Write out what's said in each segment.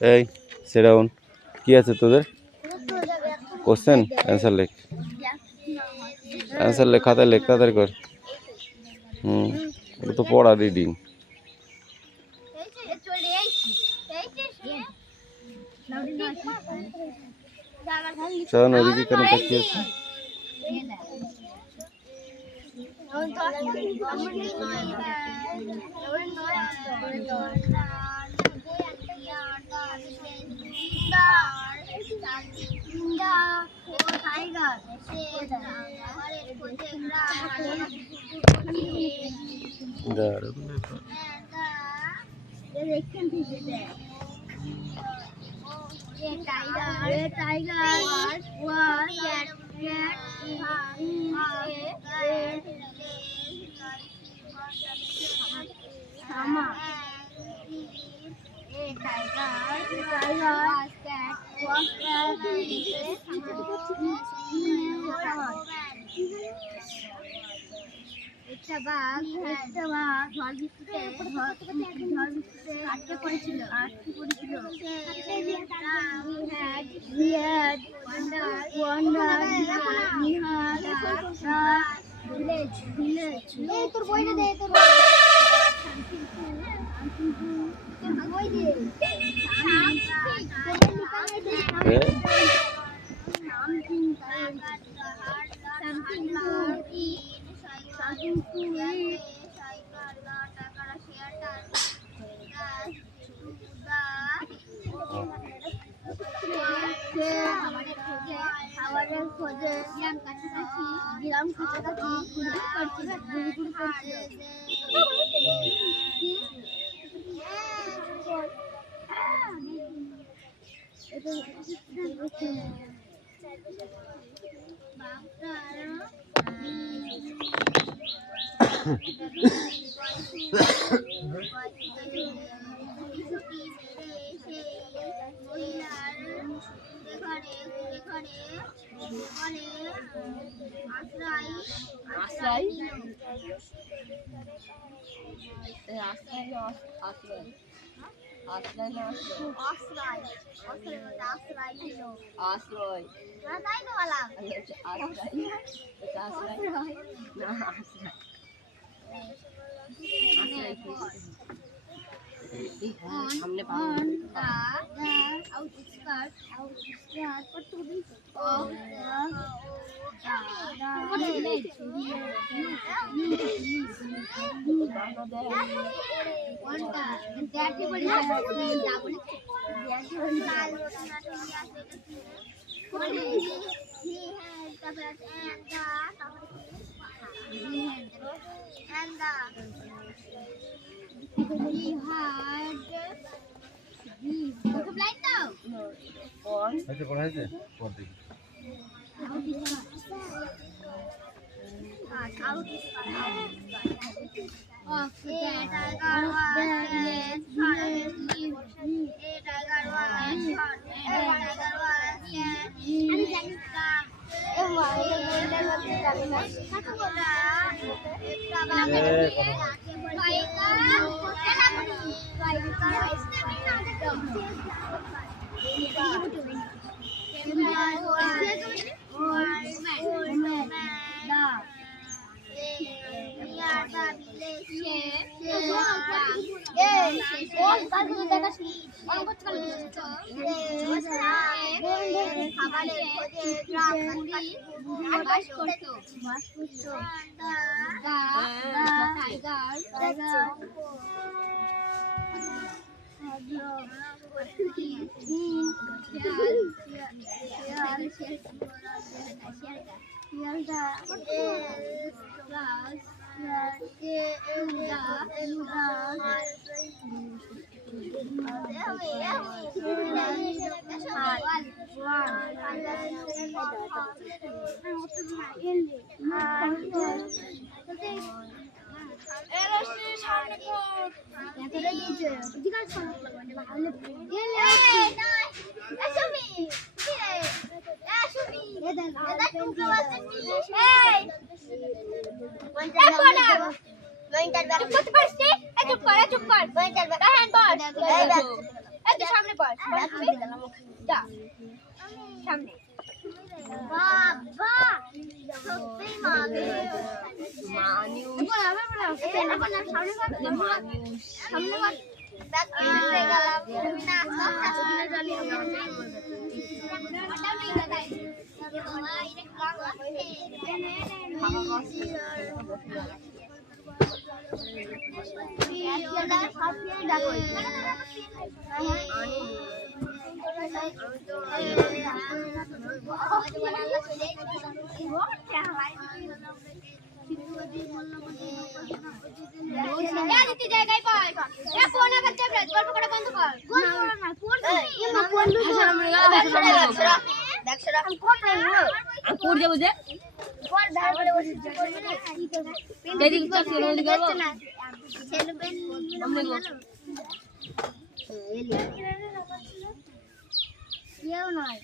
এই sit down কি আছে তোদের কোশ্চেন অ্যান্সার লেখ অ্যান্সার লেখ খাতায় লেখ তাড়াতাড়ি কর ওটা তো পড়া রিডিং চল ওদিকে কেন তাকিয়ে আছে একটা বাঘ ঝড় বৃষ্টিতে আটকে পড়েছিল তোর বইটা দে তোর বই দে हमने সামনে পড় সামনে বাবা সত্যি মানুষ সামনে জায়গায় পাই ফোন করতে গল্প করা বন্ধ কর যাবো যে কেউ নয়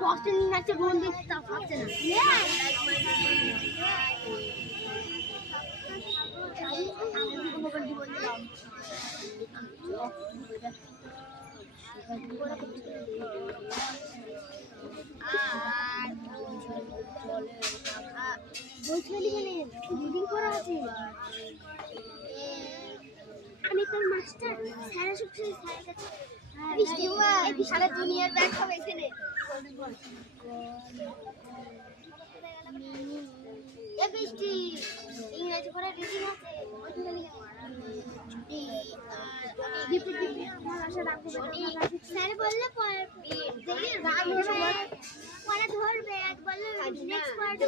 বক্সটা নিয়ে নাচছে কোন দিক তা ভাবছে না আমি তোর মাস্টার সারা সব সারা দুনিয়ার ব্যাগ সব এখানে বৃষ্টি ইংরেজি পড়া রিডিং আছে স্যার বললে পড়া ধরবে বললে নেক্সট পার্ট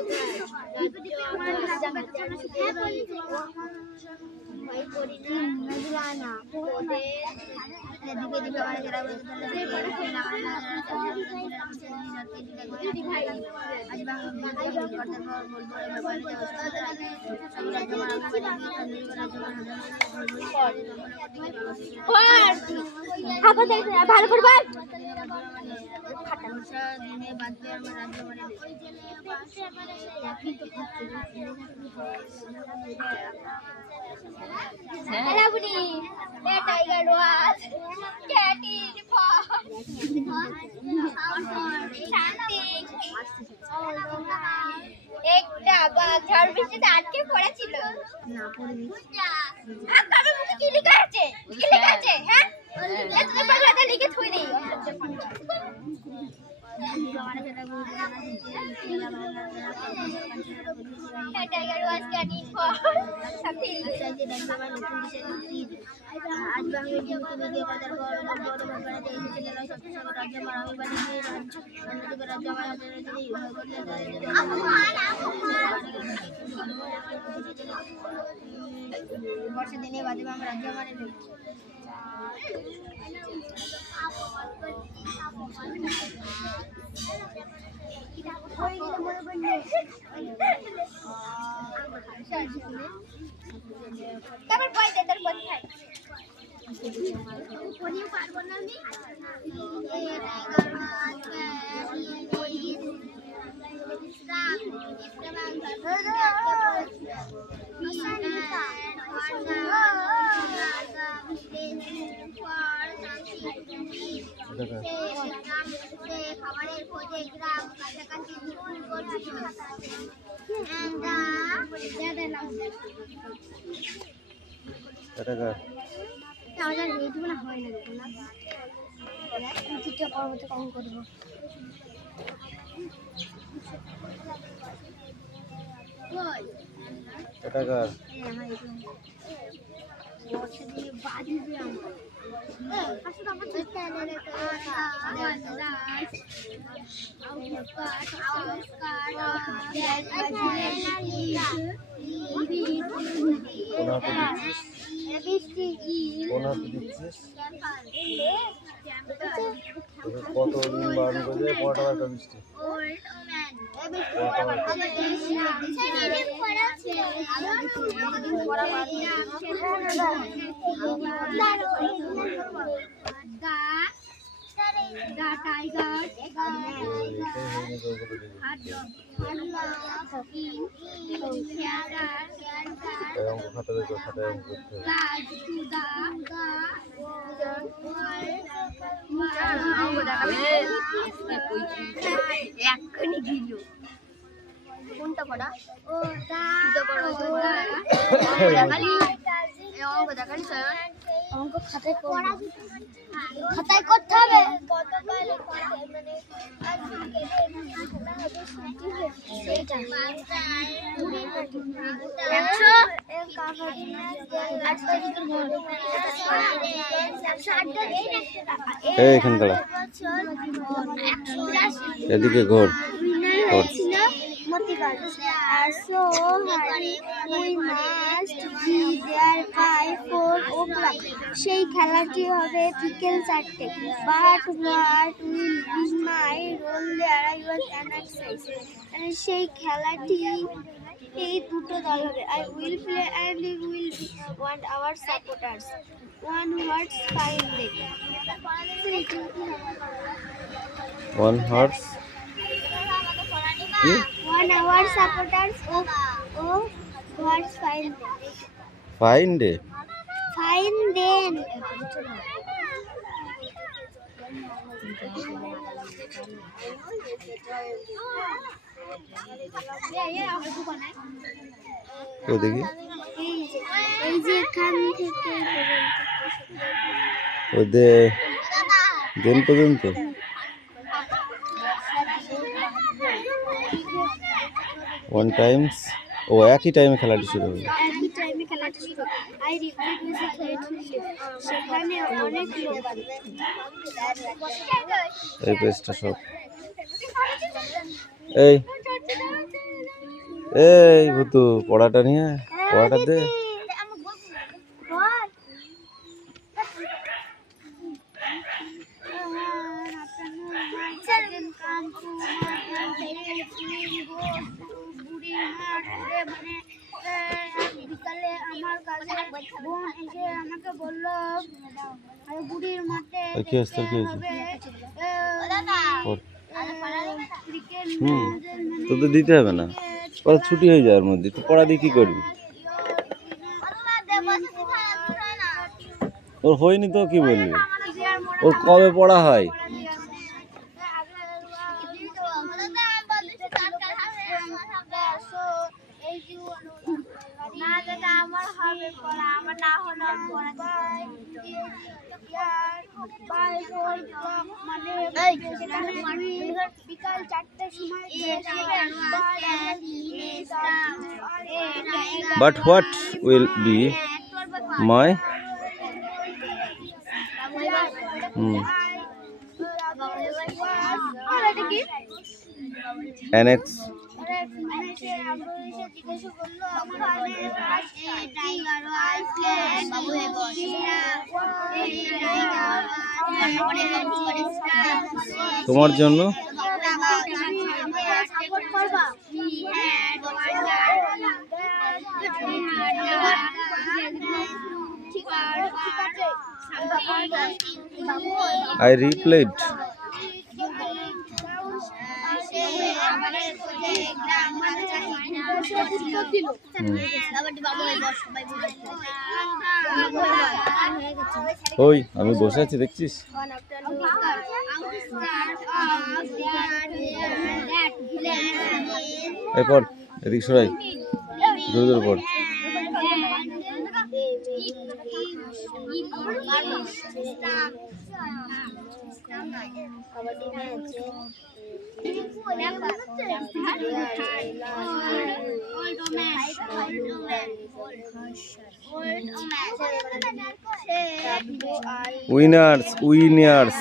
ভাই পড়ি না ওদের এদিকে দিকে আমার যারা ভালো করে একটা বাঘ ঝড় বৃষ্টিতে আটকে পড়েছিল না পড়েনি কি লেখা আছে হ্যাঁ লিখে থুই দিই Tiger was getting for something. আজ বাংলাদেশ বিদ্যুৎ বাজার বড় ব্যাপারে দেশে জেলায় সবচেয়ে রাজ্য মারামি বাণিজ্য রাজ্য বর্ষা দিনে বাদে বাংলা রাজ্য মানে তারপর বই দে তোর কোথায় কোনিও পারবো না আমি খাবারের খোঁজে গ্রাম কাছাকাছি কতদিন বারণ করে পড়াটা বার মিষ্টি খাতা দেখো খাতায় অঙ্ক করতে কোনটা পড়া অঙ্ক খাতায় খাতায় করতে হবে এখানকার এদিকে ঘর So we must be there by 4 o'clock. সেই খেলাটি হবে বিকেল 4টে। But what will be my role there? I was an exercise. সেই খেলাটি এই দুটো দল হবে। I will play and we will be want our supporters. One words find them. One horse. Yeah. 1 hour supporters of words find them. Find it. Find them. তো দেখি এই যে এখান থেকে ওদের দিন পর্যন্ত ওয়ান টাইমস ও একই টাইমে খেলাটি শুরু হবে একই টাইমে খেলাটা শুরু আই রিপিট সেখানে অনেক লোক এই পেজটা সব এই এই ভুতু পড়াটা নিয়ে পড়াটা দে বিকালে আমার কাছে বোন এসে আমাকে বললো বুড়ির মাঠে তোদের দিতে হবে না পরে ছুটি হয়ে যাওয়ার মধ্যে তো পড়া দিয়ে কি করবি ওর হয়নি তো কি বলবি ওর কবে পড়া হয় বিকাল 4টার সময় but what will be my হুম আর এটা কি? অ্যানেক্স তোমার জন্য I replayed. ওই আমি বসে আছি দেখছিস এই পড় এদিক সরাই জোরে জোরে পড় winners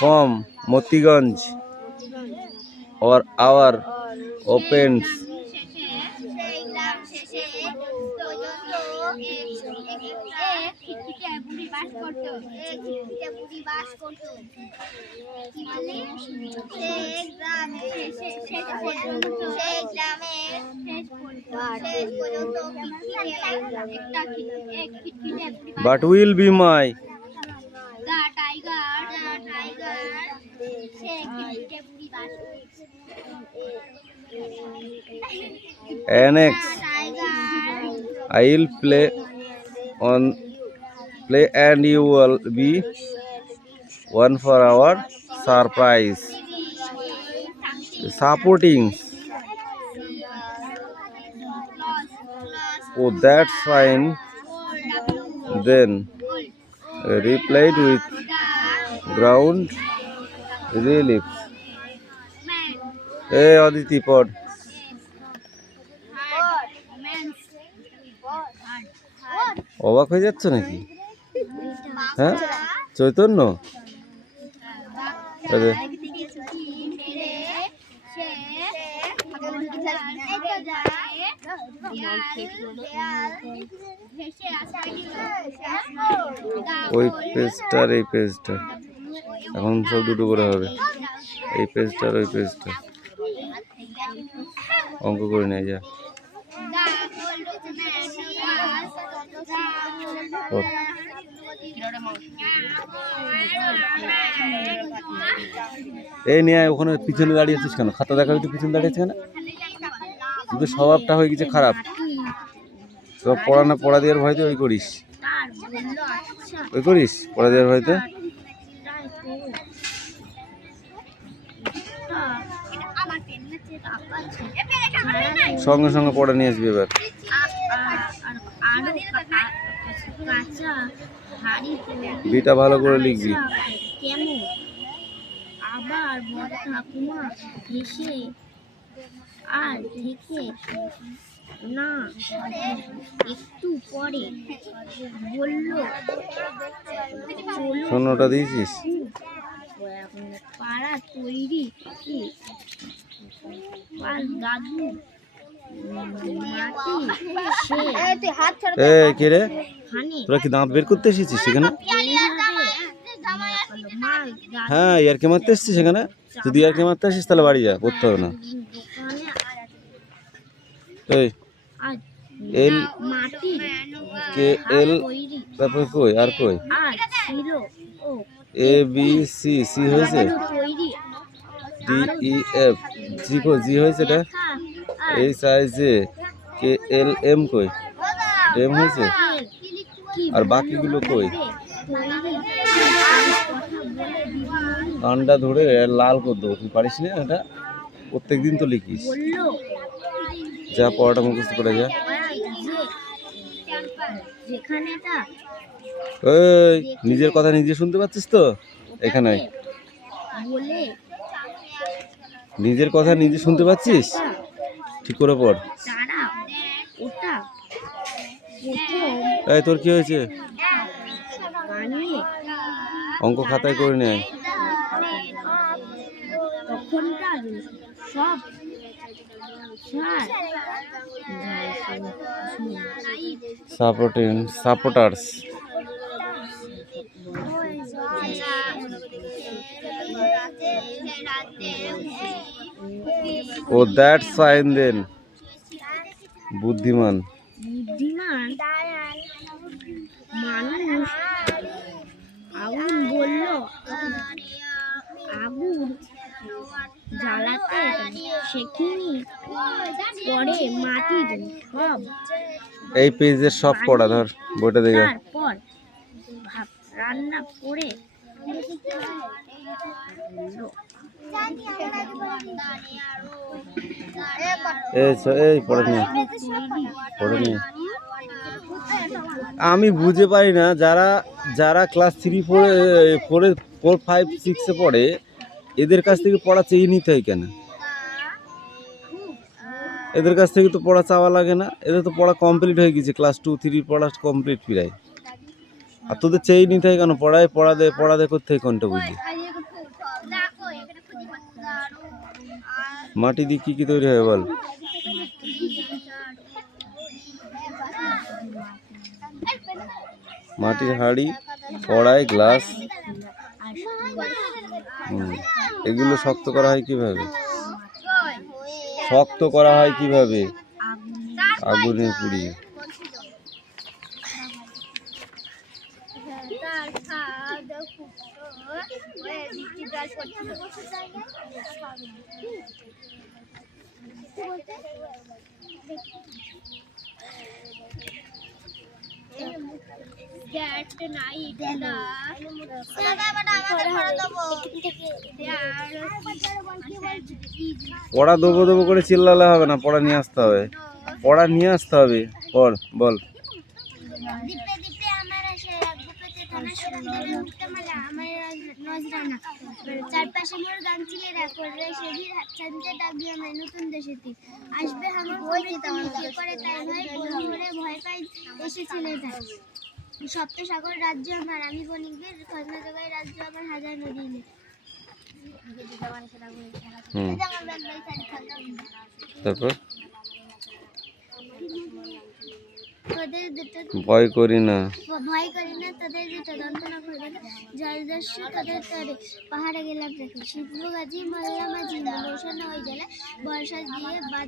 from Motiganj or our opens but will be my annex. I'll play and you will be one for our surprise supporting. Oh, that's fine. Then replied with ground relief. Hey Aditi pod. অবাক হয়ে যাচ্ছ নাকি হ্যাঁ চৈতন্য ওই পেজটার এই পেজটা এখন সব দুটো করে হবে এই পেজটার ওই পেজটা অঙ্ক করে নিয়ে যা এই নিয়ে ওখানে পিছনে দাঁড়িয়েছিস কেন খাতা দেখাবি তো পিছনে দাঁড়িয়েছে কেন কিন্তু স্বভাবটা হয়ে গেছে খারাপ তো পড়া দেওয়ার ভয়তে ওই করিস পড়া দেওয়ার ভয়তে সঙ্গে সঙ্গে পড়া নিয়ে আসবি এবার বিটা ভালো করে লিখবি আবার বড় ঠাকুমা হেসে আর দেখে না একটু পরে বলল শূন্যটা দিয়েছিস পাড়া তৈরি কি দাদু কে রে তোরা কি দাঁত বের করতে এসেছিস সেখানে হ্যাঁ ইয়ারকে মারতে এসেছিস সেখানে যদি ইয়ারকে মারতে আসিস তাহলে বাড়ি যা পড়তে হবে না এই এল কে এল তারপর কই আর কই এ বি সি সি হয়েছে ডি ই এফ জি কই জি হয়েছে এটা H I J K L M কই এম হয়েছে আর বাকিগুলো কই কানটা ধরে লাল করে দেবো তুই পারিস না এটা প্রত্যেকদিন তো লিখিস যা পড়াটা মুখস্থ করে যা এই নিজের কথা নিজে শুনতে পাচ্ছিস তো এখানে নিজের কথা নিজে শুনতে পাচ্ছিস ঠিক করে পড় এই তোর কি হয়েছে অঙ্ক খাতায় করে নেয়। তখনকার সব সাপোর্টার্স। ও দ্যাট সাইন দেন, বুদ্ধিমান। বুদ্ধিমান মানুষ আগুন বলল, আগুন জ্বালাতে শেখিনি, পরে মাটির সব এই পেজের সব পড়া ধর, বইটা দেখে। তারপর রান্না করে এই পড়ে নিয়ে আমি বুঝে পারি না, যারা যারা ক্লাস 3, 4, 5, 6-এ পড়ে, এদের কাছ থেকে পড়া চেয়ে নিতে হয় কেন? এদের কাছ থেকে তো পড়া চাওয়া লাগে না, এদের তো পড়া কমপ্লিট হয়ে গেছে, ক্লাস 2, 3 পড়া কমপ্লিট প্রায়। আর তোদের চেয়ে নিতে হয় কেন? পড়া দে করতে হয় কোনটা বুঝি। মাটি দিয়ে কি তৈরি হয় বল? মাটির হাঁড়ি, কড়াই, গ্লাস। এগুলো শক্ত করা হয় কিভাবে? আগুনে পুড়িয়ে। পড়া দেবো করে চিল্লালে হবে না, পড়া নিয়ে আসতে হবে, বল। চারপাশে মোর গান ছিলেরা করবে সেদিন হাতছানতে ডাকবি আমায় নতুন দেশেতে আসবে আমার কি করে তাই হয় বলে ভয় পাই এসে ছেলে যায় সপ্ত সাগর রাজ্য আমার আমি বণিকদের খজনা জোগাই রাজ্য আমার হাজার নদী নেই। তারপর তোদের দুটো ভয় করি না তোদের দুটো দন্তনা করবে জলদস্যু তোদের তরে পাহাড়ে গেলাম দেখে শিবু গাজি মল্লা মাঝি বর্ষা না হয়ে গেলে বর্ষা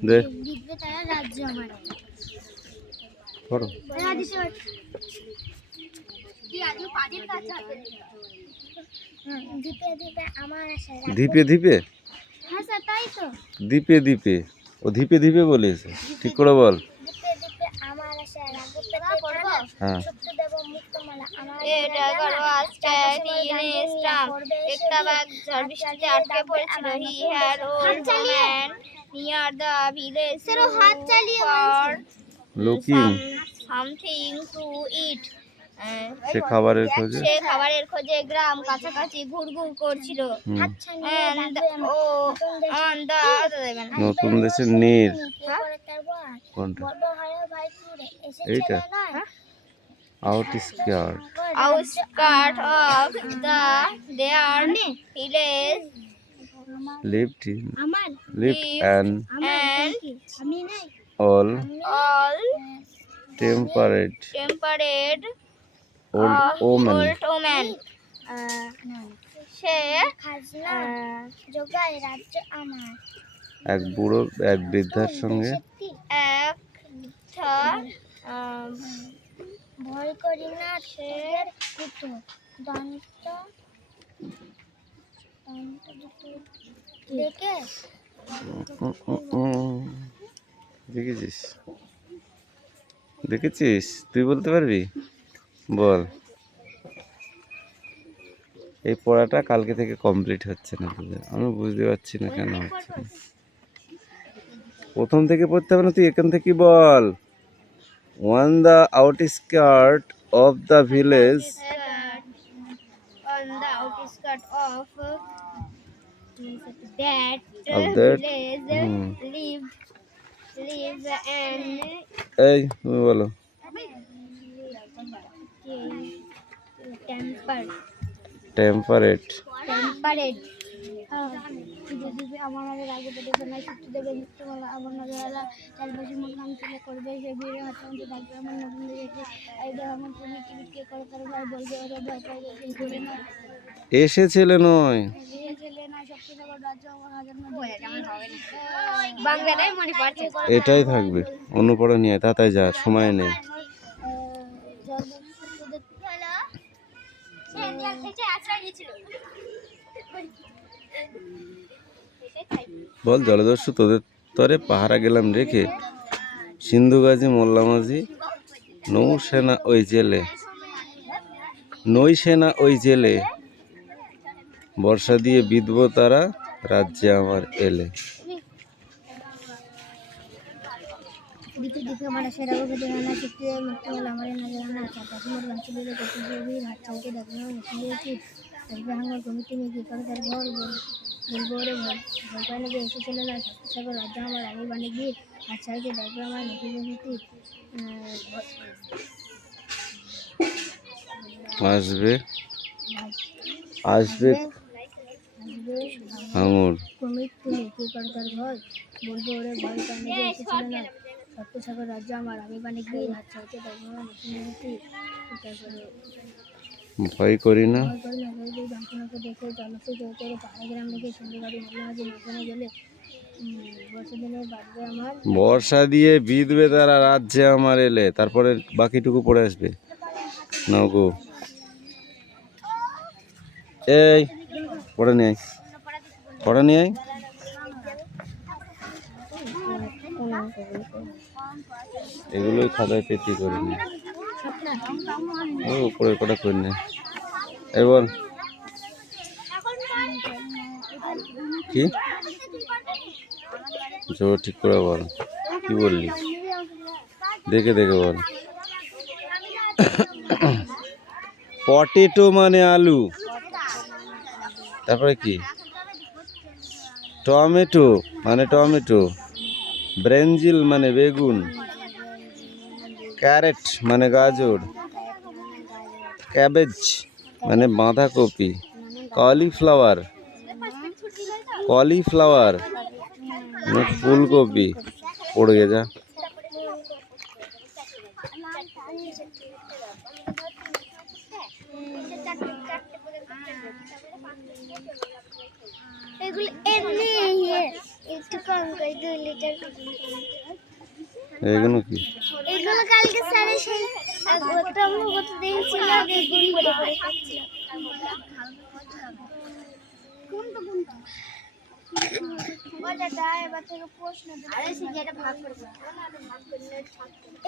দিয়ে বিধবে তারা রাজ্য আমার। ধীপে হ্যাঁ স্যার তাই তো। দ্বীপে ও ধীপে বলেছে, ঠিক করে বল। হ্যাঁ সে খাবারের খোঁজে গ্রাম কাছাকাছি ঘুরঘুর করছিল। নতুন দেশের নীর কোনটা? এইটা outskirt of the their village lived and all temperate old woman সে জোগায় রাজ্য আমার। এক বুড়ো এক বৃদ্ধার সঙ্গে ভয় করি না সে দন্ত দেখে দেখেছিস? তুই বলতে পারবি? বল। এই পড়াটা কালকে থেকে কমপ্লিট হচ্ছে না তোদের, আমি বুঝতে পারছি না কেন হচ্ছে না। প্রথম থেকে পড়তে হবে না, তুই এখান থেকে বল। On the outskirt of the village live an এই তুমি বলো। temper টেম্পারেট টেম্পারেট আমার নজর আগে বেঁধে না ছুটি দেবে মুক্তমালা আমার নজর আলা চারপাশে মন কাম তুলে করবে সে ভিড়ে হাতে মধ্যে থাকবে আমার নতুন দেখেছে এইবার আমার তুমি টিকিটকে করে তার ভাই বলবে ওরা ভয় পাই গেছে ঘুরে না এসে ছেলে নয় ছেলে না সবচেয়ে বড় রাজ্য আমার হাজার বাংলাটাই মনে পড়ছে এটাই থাকবে অন্য পড়া নিয়ে তাতাই যা সময় নেই বল জলদস্যু তোদের তরে পাহারা গেলাম রেখে সিন্ধু গাজী মোল্লা মাঝি নৌসেনা ওই জেলে বর্ষা দিয়ে বিধব তারা রাজ্যে আমার এলে দিকে দিকে আমার সেরা বলতে দেখানা শিখতে মুক্তমালা আমার নজর না চারপাশে মোর অঞ্চলের গতি গভীর হাত চালকে দেখানো মুশকিল উচিত আসবে হাঙ্গর কমিটি নিয়ে কি করে তার ঘর বলবো ওরে ভয় পাই লেগে এসেছিল না সাগর রাজ্য আমার আমি বানিয়ে গিয়ে হাত চালকে দেখবে আমার নতুন গতি আসবে আসবে হাঙর কমিটি নিয়ে কি করে তার ঘর বলবো ওরে ভয় পাই লেগে এসেছিল না সপ্তসাগর রাজ্য আমার আমি বানিয়ে গিয়ে হাত চালকে দেখবে আমার নতুন গতি ভয় করি না দেখে জলসে জোরে পাহাড় গ্রাম থেকে সুন্দর বাড়ি মনে হয় নৌকানে গেলে বর্ষা দিনে বাড়বে আমার বর্ষা দিয়ে বিধবে তারা রাজ্যে আমার এলে তারপরে বাকিটুকু পড়ে আসবে নাও গো এই পড়ে নিয়ে এগুলোই খাতায় পেটি করে নি ও উপরে কটা করে নে এই বল কি জোর ঠিক করে বল কি বললি দেখে বল পটেটো মানে আলু তারপরে কি টমেটো মানে টমেটো ব্রেঞ্জিল মানে বেগুন ক্যারেট মানে গাজর ক্যাবেজ মানে বাঁধাকপি কলিফ্লাওয়ার মানে ফুলকপি পড়ে গে যা এগুলো এমনি একটু কম করে 2 লিটার এগুলো কি এগুলো কালকে স্যারে সেই গত দিন ছিল বেগুন বড় করে খাচ্ছিল কোনটা ওটা দাও এবার থেকে প্রশ্ন আরে সেটা ভাগ করে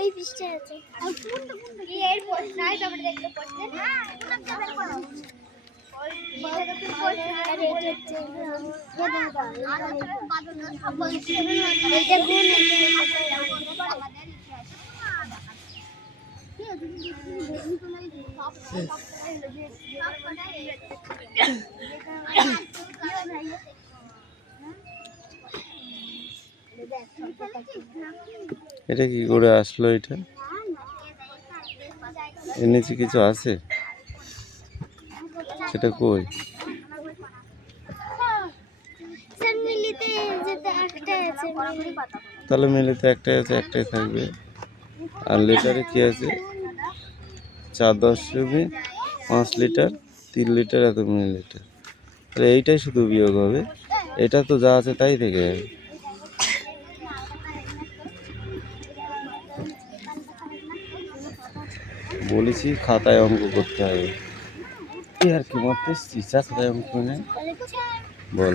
এই পৃষ্ঠা আছে আর কোনটা কি এর প্রশ্ন নাই তোমরা দেখতে প্রশ্ন না কোনটা বের করো এটা কি করে আসলো এটা এর নিচে কিছু আছে সেটা কই তাহলে মিলিতে একটাই আছে একটাই থাকবে আর লিটারে কি আছে 4.5 লিটার 3 লিটার এত মিলিলিটার তাহলে এইটাই শুধু বিয়োগ হবে এটা তো যা আছে তাই থেকে যাবে বলেছি খাতায় অঙ্ক করতে হবে কি আর কি মারতেছি খাতায় অঙ্ক নেই বল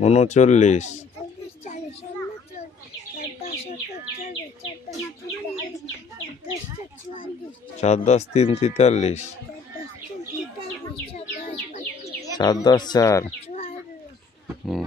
উনচল্লিশ, চার দশ তিন 43, চার 10 4, হুম